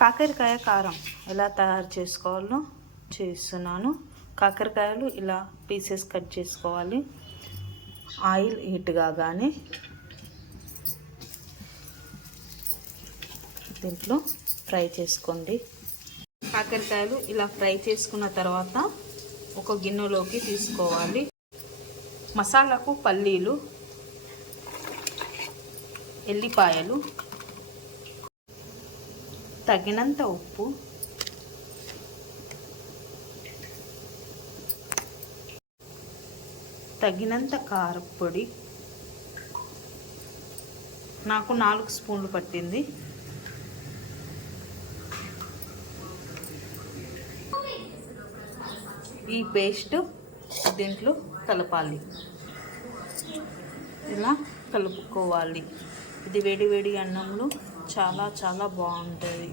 కాకరకాయ కారం ఎలా తయారు చేసుకోవాలో చేస్తున్నాను. కాకరకాయలు ఇలా పీసెస్ కట్ చేసుకోవాలి. ఆయిల్ హీట్ కాగానే దీంట్లో ఫ్రై చేసుకోండి. కాకరకాయలు ఇలా ఫ్రై చేసుకున్న తర్వాత ఒక గిన్నెలోకి తీసుకోవాలి. మసాలాకు పల్లీలు, ఎల్లిపాయలు, తగినంత ఉప్పు, తగినంత కారపొడి, నాకు 4 స్పూన్లు పట్టింది. ఈ పేస్ట్ దీంట్లో కలపాలి. ఇలా కలుపుకోవాలి. ఇది వేడి వేడి అన్నంలో చాలా చాలా బాగుంటుంది.